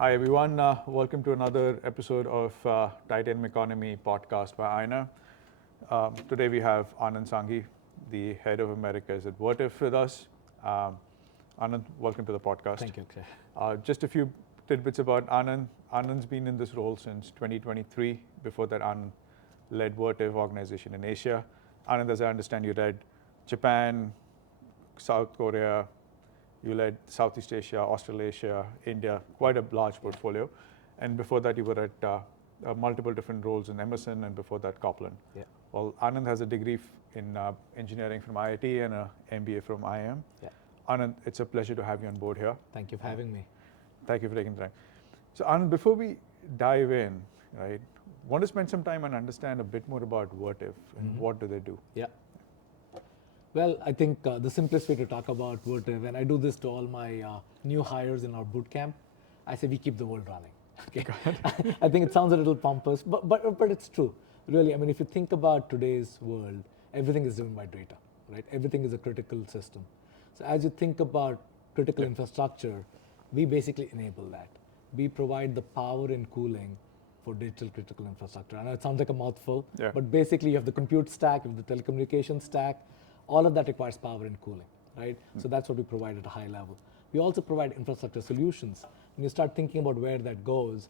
Hi everyone, welcome to another episode of Titanium Economy podcast by Ayna. Today we have Anand Sanghi, the head of Americas at Vertiv with us. Anand, welcome to the podcast. Thank you, Akshay. Just a few tidbits about Anand. Anand's been in this role since 2023. Before that, Anand led Vertiv organization in Asia. Anand, as I understand, you led Japan, South Korea, you led Southeast Asia, Australasia, India, quite a large portfolio. And before that, you were at multiple different roles in Emerson, and before that, Copland. Yeah. Well, Anand has a degree in engineering from IIT and an MBA from IIM. Yeah. Anand, it's a pleasure to have you on board here. Thank you for having me. Thank you for taking the time. So Anand, before we dive in, right, want to spend some time and understand a bit more about Vertiv and what do they do? Yeah. Well, I think the simplest way to talk about Vertiv, and I do this to all my new hires in our boot camp, I say we keep the world running. Okay. I think it sounds a little pompous, but it's true. Really, I mean, if you think about today's world, everything is driven by data, right? Everything is a critical system. So as you think about critical infrastructure, we basically enable that. We provide the power and cooling for digital critical infrastructure. I know it sounds like a mouthful, but basically you have the compute stack, you have the telecommunication stack, all of that requires power and cooling, right? So that's what we provide at a high level. We also provide infrastructure solutions. When you start thinking about where that goes,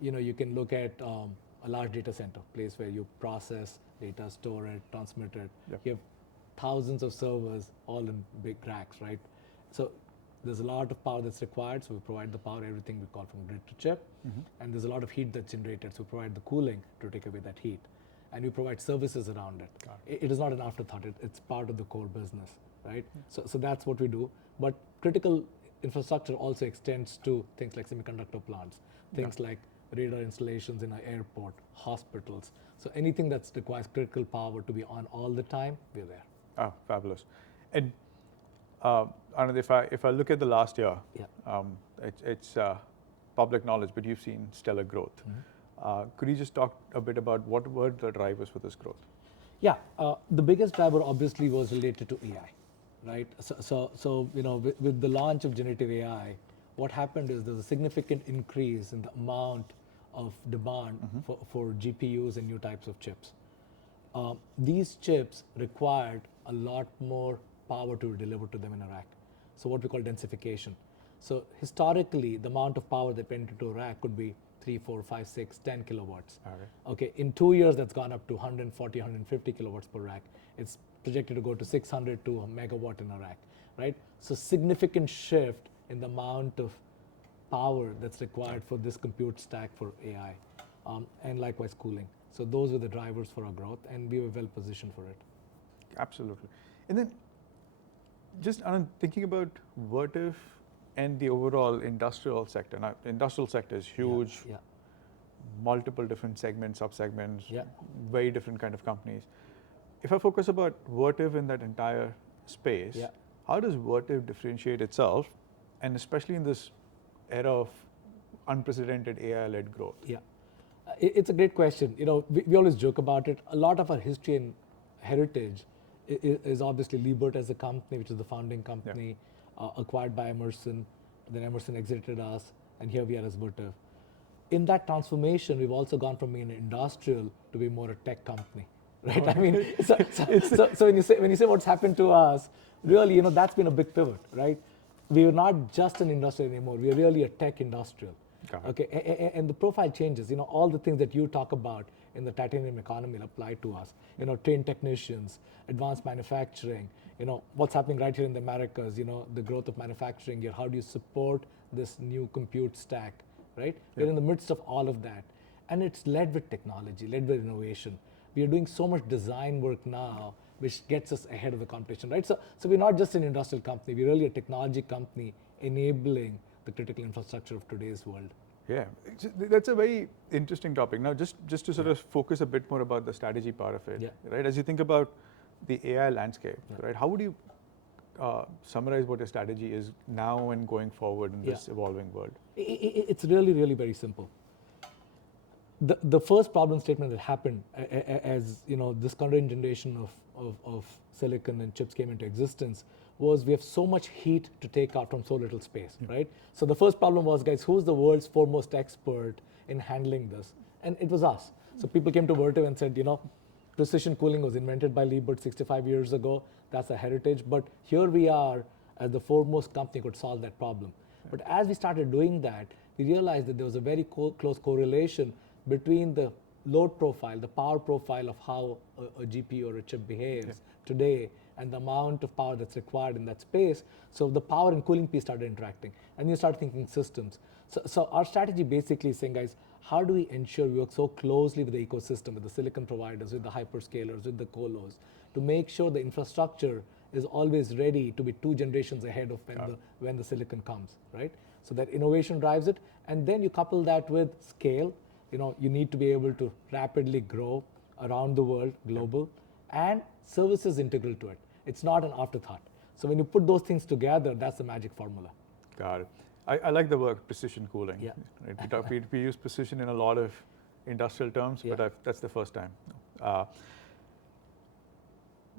you can look at a large data center, place where you process data, store it, transmit it. You have thousands of servers all in big racks, right? So there's a lot of power that's required, so we provide the power, everything we call from grid to chip. And there's a lot of heat that's generated, so we provide the cooling to take away that heat. And we provide services around it. It is not an afterthought, it's part of the core business, right? So that's what we do. But critical infrastructure also extends to things like semiconductor plants, things like radar installations in an airport, hospitals. So anything that requires critical power to be on all the time, we're there. Ah, fabulous. And Anand, if I look at the last year, it's public knowledge, but you've seen stellar growth. Could you just talk a bit about what were the drivers for this growth? Yeah, the biggest driver obviously was related to AI, right? So with the launch of generative AI, what happened is there's a significant increase in the amount of demand for GPUs and new types of chips. These chips required a lot more power to deliver to them in a rack. So what we call densification. So historically, the amount of power that went into a rack could be 3, 4, 5, 6, 10 kilowatts. Okay, in 2 years, that's gone up to 140, 150 kilowatts per rack. It's projected to go to 600 to a megawatt in a rack, right? So significant shift in the amount of power that's required for this compute stack for AI, and likewise cooling. So those were the drivers for our growth, and we were well positioned for it. Absolutely. And then, just Anand, thinking about Vertiv and the overall industrial sector. Now, the industrial sector is huge, multiple different segments, sub-segments, very different kind of companies. If I focus about Vertiv in that entire space, how does Vertiv differentiate itself, and especially in this era of unprecedented AI-led growth? Yeah, it's a great question. We always joke about it. A lot of our history and heritage is obviously Liebert as a company, which is the founding company, acquired by Emerson. Then Emerson exited us, and here we are as Vertiv. In that transformation, we've also gone from being an industrial to be more a tech company, right? I mean, so when you say what's happened to us, really, that's been a big pivot, right? We are not just an industrial anymore. We are really a tech industrial. Okay, and the profile changes. All the things that you talk about in the titanium economy apply to us. Trained technicians, advanced manufacturing. What's happening right here in the Americas. The growth of manufacturing here. How do you support this new compute stack, right? We're in the midst of all of that, and it's led with technology, led with innovation. We are doing so much design work now, which gets us ahead of the competition, right? So we're not just an industrial company. We're really a technology company enabling the critical infrastructure of today's world. Yeah, that's a very interesting topic. Now, just to sort of focus a bit more about the strategy part of it, right? As you think about the AI landscape, right? How would you summarize what your strategy is now and going forward in this evolving world? It's really, really very simple. The first problem statement that happened as this current generation of silicon and chips came into existence was we have so much heat to take out from so little space, right? So the first problem was, guys, who's the world's foremost expert in handling this? And it was us. So people came to Vertiv and said, precision cooling was invented by Liebert 65 years ago. That's a heritage. But here we are as the foremost company could solve that problem. But as we started doing that, we realized that there was a very close correlation between the load profile, the power profile of how a GPU or a chip behaves today and the amount of power that's required in that space. So the power and cooling piece started interacting. And you start thinking systems. So our strategy basically is saying, guys, how do we ensure we work so closely with the ecosystem, with the silicon providers, with the hyperscalers, with the colos, to make sure the infrastructure is always ready to be 2 generations ahead of when the silicon comes, right? So that innovation drives it. And then you couple that with scale. You need to be able to rapidly grow around the world, global, and services integral to it. It's not an afterthought. So when you put those things together, that's the magic formula. Got it. I like the word precision cooling. Yeah. Right? We use precision in a lot of industrial terms, but that's the first time.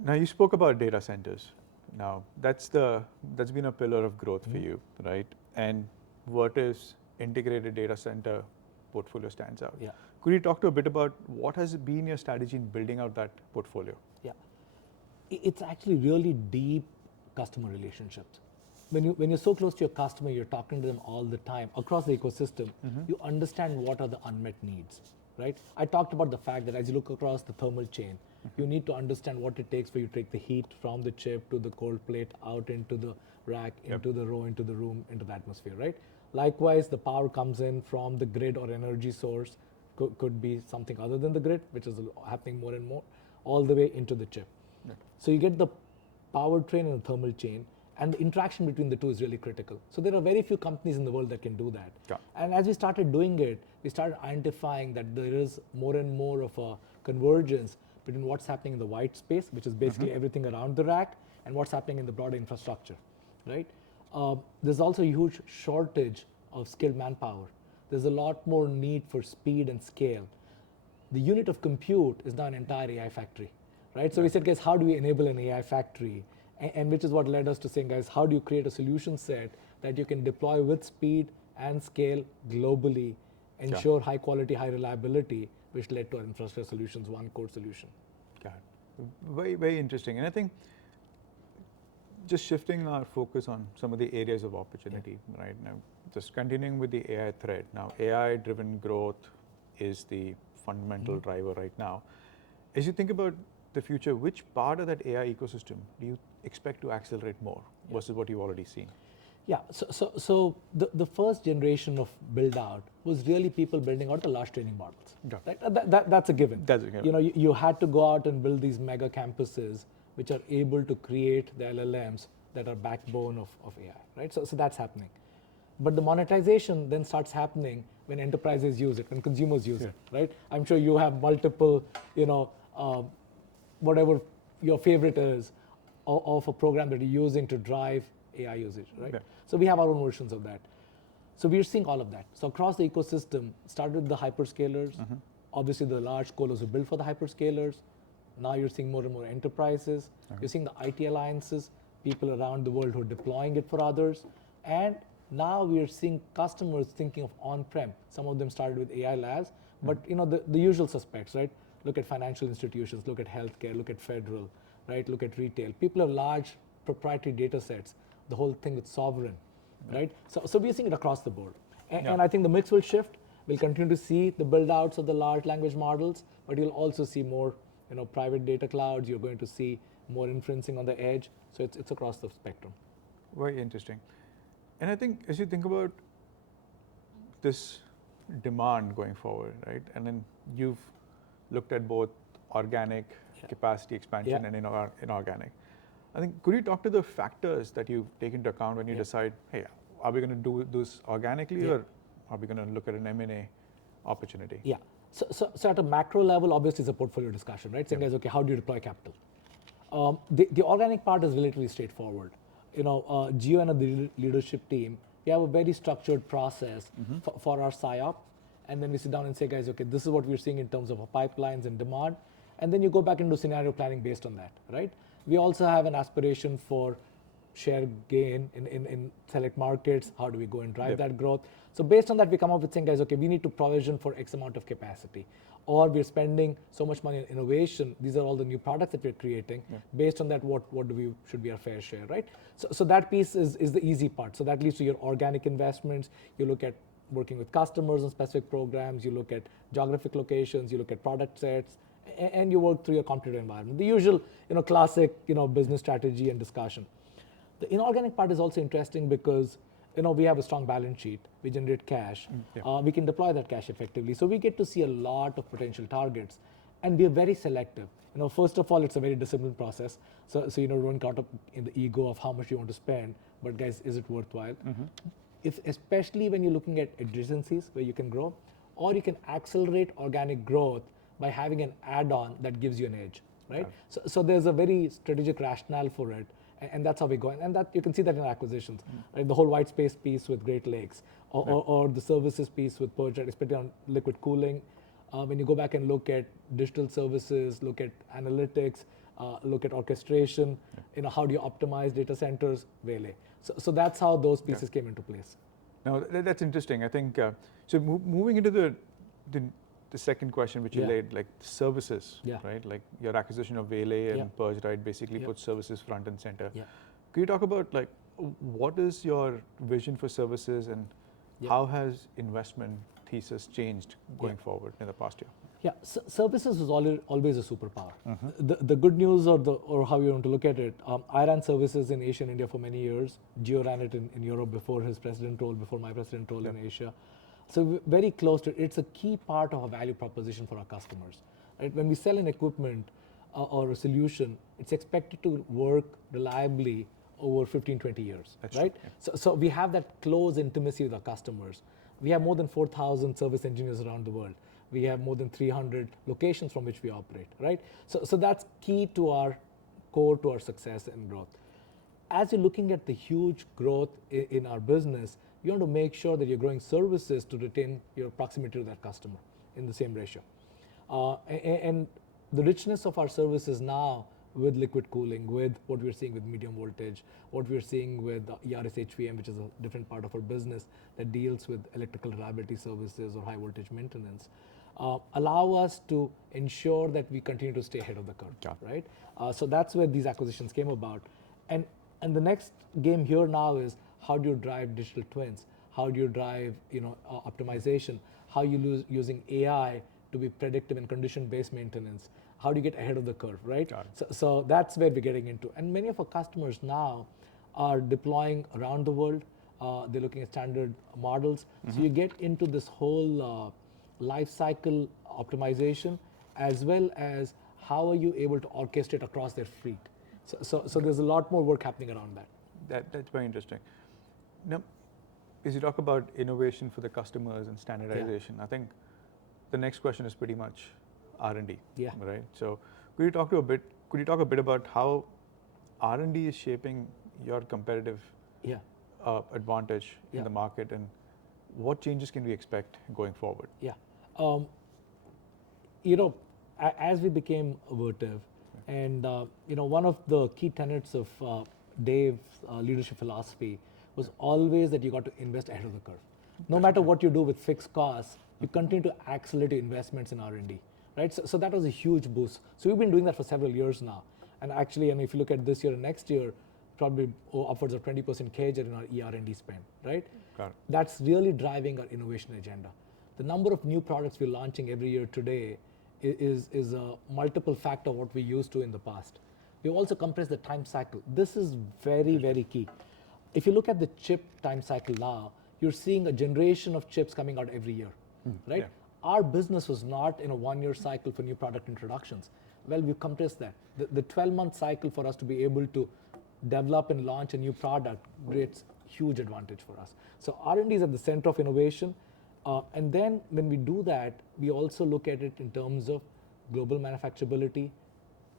Now you spoke about data centers. Now that's been a pillar of growth for you, right? And Vertiv's integrated data center portfolio stands out. Yeah. Could you talk to a bit about what has been your strategy in building out that portfolio? Yeah. It's actually really deep customer relationships. When you're so close to your customer, you're talking to them all the time across the ecosystem, you understand what are the unmet needs, right? I talked about the fact that as you look across the thermal chain, you need to understand what it takes for you to take the heat from the chip to the cold plate, out into the rack, into the row, into the room, into the atmosphere, right? Likewise, the power comes in from the grid or energy source, could be something other than the grid, which is happening more and more, all the way into the chip. So you get the powertrain and the thermal chain, and the interaction between the two is really critical. So there are very few companies in the world that can do that. Yeah. And as we started doing it, we started identifying that there is more and more of a convergence between what's happening in the white space, which is basically everything around the rack, and what's happening in the broader infrastructure, right? There's also a huge shortage of skilled manpower. There's a lot more need for speed and scale. The unit of compute is now an entire AI factory, right? So we said, guys, how do we enable an AI factory? And which is what led us to saying, guys, how do you create a solution set that you can deploy with speed and scale globally, ensure high quality, high reliability, which led to our infrastructure solutions, one core solution. Got it. Very, very interesting. And I think just shifting our focus on some of the areas of opportunity, right? Now, just continuing with the AI thread. Now, AI-driven growth is the fundamental driver right now. As you think about the future, which part of that AI ecosystem do you expect to accelerate more versus what you've already seen? Yeah, so the first generation of build out was really people building out the large training models. Right? That's a given. That's a given. You had to go out and build these mega campuses which are able to create the LLMs that are backbone of AI, right? So that's happening. But the monetization then starts happening when enterprises use it, when consumers use it, right? I'm sure you have multiple, whatever your favorite is, of a program that you're using to drive AI usage, right? Yeah. So we have our own versions of that. So we're seeing all of that. So across the ecosystem, started with the hyperscalers, obviously the large colos who build for the hyperscalers. Now you're seeing more and more enterprises. You're seeing the IT alliances, people around the world who are deploying it for others. And now we are seeing customers thinking of on-prem. Some of them started with AI labs, but the usual suspects, right? Look at financial institutions, look at healthcare, look at federal, right? Look at retail. People have large proprietary data sets, the whole thing with sovereign, right? So we're seeing it across the board. And I think the mix will shift. We'll continue to see the build outs of the large language models, but you'll also see more private data clouds. You're going to see more inferencing on the edge. So it's across the spectrum. Very interesting. And I think as you think about this demand going forward, right? And then you've looked at both organic capacity expansion and inorganic. I think, could you talk to the factors that you take into account when you decide, hey, are we going to do this organically or are we going to look at an M&A opportunity? Yeah. So at a macro level, obviously it's a portfolio discussion, right? Saying, guys, okay, how do you deploy capital? The organic part is relatively straightforward. Gio and the leadership team, we have a very structured process for our SIOP. And then we sit down and say, guys, okay, this is what we're seeing in terms of our pipelines and demand. And then you go back into scenario planning based on that, right? We also have an aspiration for share gain in select markets? How do we go and drive that growth? So based on that, we come up with saying, guys, okay, we need to provision for X amount of capacity. Or we're spending so much money on innovation. These are all the new products that we're creating. Based on that, what should be our fair share, right? So that piece is the easy part. So that leads to your organic investments. You look at working with customers on specific programs. You look at geographic locations. You look at product sets, and you work through your competitive environment. The usual, classic, business strategy and discussion. The inorganic part is also interesting because we have a strong balance sheet, we generate cash, we can deploy that cash effectively. So we get to see a lot of potential targets, and we are very selective. First of all, it's a very disciplined process. So don't caught up in the ego of how much you want to spend, but guys, is it worthwhile? If, especially when you're looking at adjacencies where you can grow, or you can accelerate organic growth by having an add-on that gives you an edge, right? So there's a very strategic rationale for it. And that's how we go. And that you can see that in acquisitions, right? The whole white space piece with Great Lakes, or the services piece with Purge, especially on liquid cooling. When you go back and look at digital services, look at analytics, look at orchestration, how do you optimize data centers? Vele. So that's how those pieces came into place. Now that's interesting. I think so. Moving into the second question which you laid, like services, right? Like your acquisition of Vele and Purge, right? Basically puts services front and center. Could you talk about like what is your vision for services, and how has investment thesis changed going forward in the past year? Yeah, services was always a superpower. The good news, or how you want to look at it, I ran services in Asia and India for many years. Gio ran it in Europe before his president role, before my president role in Asia. So very close to it. It's a key part of a value proposition for our customers. Right? When we sell an equipment or a solution, it's expected to work reliably over 15, 20 years, right? So we have that close intimacy with our customers. We have more than 4,000 service engineers around the world. We have more than 300 locations from which we operate, right? So that's key to our core to our success and growth. As you're looking at the huge growth in our business, you want to make sure that you're growing services to retain your proximity to that customer in the same ratio. And the richness of our services now with liquid cooling, with what we're seeing with medium voltage, what we're seeing with ERS HVM, which is a different part of our business that deals with electrical reliability services or high voltage maintenance, allow us to ensure that we continue to stay ahead of the curve, right? So that's where these acquisitions came about. And the next game here now is, how do you drive digital twins? How do you drive optimization? How you using AI to be predictive and condition-based maintenance? How do you get ahead of the curve, right? So that's where we're getting into. And many of our customers now are deploying around the world. They're looking at standard models. So you get into this whole life cycle optimization, as well as how are you able to orchestrate across their fleet. So there's a lot more work happening around that. That's very interesting. Now, as you talk about innovation for the customers and standardization, I think the next question is pretty much R&D, right? So could you talk a bit about how R&D is shaping your competitive advantage in the market, and what changes can we expect going forward? As we became Vertiv, and one of the key tenets of Dave's leadership philosophy was always that you got to invest ahead of the curve. No matter what you do with fixed costs, you continue to accelerate your investments in R&D, right? So that was a huge boost. So we've been doing that for several years now. And actually, if you look at this year and next year, probably upwards of 20% CAGR in our ER&D spend, right? That's really driving our innovation agenda. The number of new products we're launching every year today is a multiple factor of what we used to in the past. We've also compressed the time cycle. This is very, very key. If you look at the chip time cycle now, you're seeing a generation of chips coming out every year, right? Our business was not in a one-year cycle for new product introductions. Well, we've compressed that. The 12-month cycle for us to be able to develop and launch a new product creates huge advantage for us. So R&D is at the center of innovation. And then when we do that, we also look at it in terms of global manufacturability,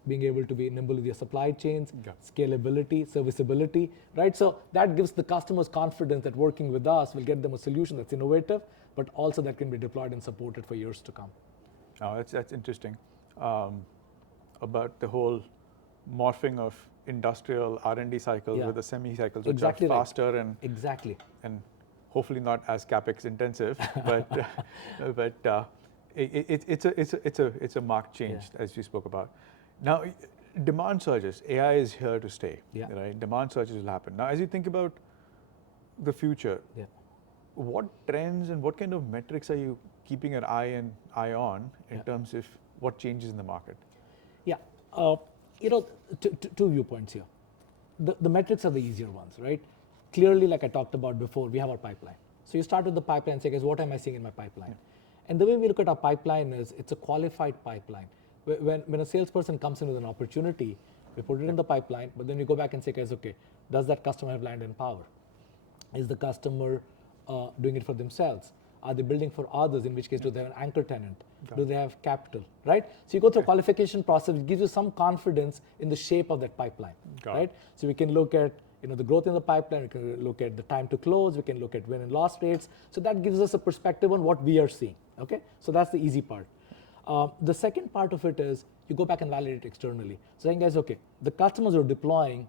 being able to be nimble with your supply chains, scalability, serviceability, right? So that gives the customers confidence that working with us will get them a solution that's innovative, but also that can be deployed and supported for years to come. Oh, that's interesting. About the whole morphing of industrial R&D cycles Yeah. with the semi cycles, which Exactly are right. faster and hopefully not as capex intensive, but it's a marked change as you spoke about. Now, demand surges. AI is here to stay. Yeah. Right? Demand surges will happen. Now, as you think about the future, what trends and what kind of metrics are you keeping an eye on in terms of what changes in the market? Yeah, two viewpoints here. The metrics are the easier ones, right? Clearly, like I talked about before, we have our pipeline. So you start with the pipeline and say, guys, what am I seeing in my pipeline? And the way we look at our pipeline is it's a qualified pipeline. When a salesperson comes in with an opportunity, we put it in the pipeline, but then we go back and say, guys, okay, does that customer have land and power? Is the customer doing it for themselves? Are they building for others? In which case, do they have an anchor tenant? Do they have capital, right? So you go through a qualification process, it gives you some confidence in the shape of that pipeline, right? So we can look at the growth in the pipeline, we can look at the time to close, we can look at win and loss rates. So that gives us a perspective on what we are seeing, okay? So that's the easy part. The second part of it is you go back and validate it externally. Saying, guys, okay, the customers are deploying,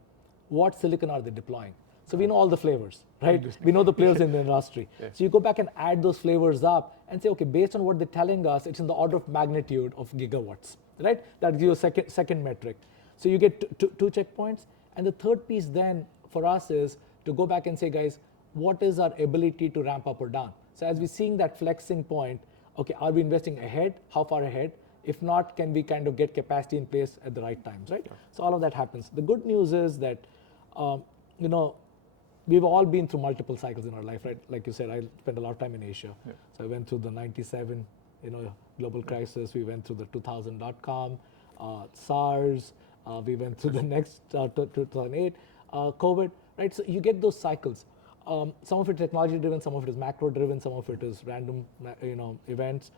what silicon are they deploying? So we know all the flavors, right? We know the players in the industry. So you go back and add those flavors up and say, okay, based on what they're telling us, it's in the order of magnitude of gigawatts, right? That gives you a second metric. So you get two checkpoints. And the third piece then for us is to go back and say, guys, what is our ability to ramp up or down? So as we're seeing that flexing point, okay, are we investing ahead? How far ahead? If not, can we kind of get capacity in place at the right times, right? So all of that happens. The good news is that, we've all been through multiple cycles in our life, right? Like you said, I spent a lot of time in Asia. So I went through the 97, global crisis. We went through the 2000 .com, SARS. We went through the next 2008, COVID, right? So you get those cycles. Some of it technology driven, some of it is macro driven, some of it is random, events.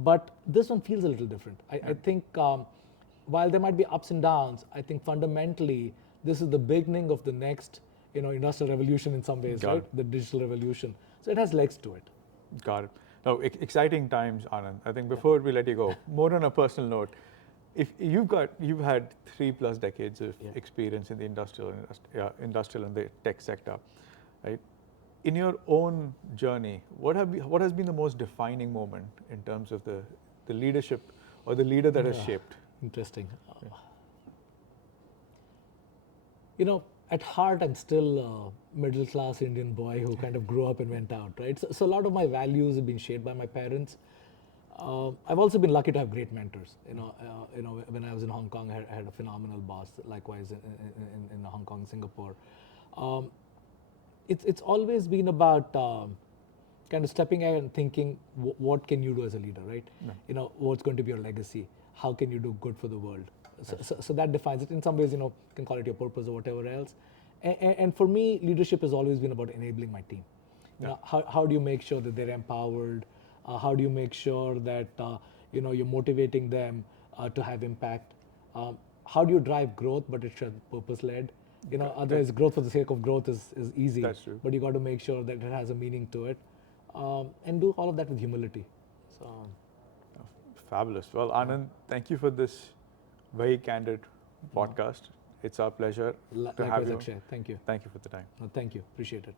But this one feels a little different. I think while there might be ups and downs, I think fundamentally this is the beginning of the next industrial revolution in some ways, right? The digital revolution. So it has legs to it. Got it. Now, exciting times, Anand. I think before we let you go, more on a personal note, if you've had 3+ decades of experience in the industrial and the tech sector, right? In your own journey, what has been the most defining moment in terms of the leadership or the leader that has shaped? Interesting. At heart, I'm still a middle-class Indian boy who kind of grew up and went out, right? So a lot of my values have been shaped by my parents. I've also been lucky to have great mentors. When I was in Hong Kong, I had a phenomenal boss. Likewise, in Hong Kong, Singapore. It's always been about kind of stepping out and thinking, what can you do as a leader, right? What's going to be your legacy? How can you do good for the world? So that defines it. In some ways, you can call it your purpose or whatever else. And for me, leadership has always been about enabling my team. How do you make sure that they're empowered? How do you make sure that you're motivating them to have impact? How do you drive growth, but it's purpose-led? Otherwise, growth for the sake of growth is easy. That's true. But you got to make sure that it has a meaning to it, and do all of that with humility. So. Fabulous. Well, Anand, thank you for this very candid podcast. It's our pleasure to have you. Akshay. Thank you. Thank you for the time. No, thank you. Appreciate it.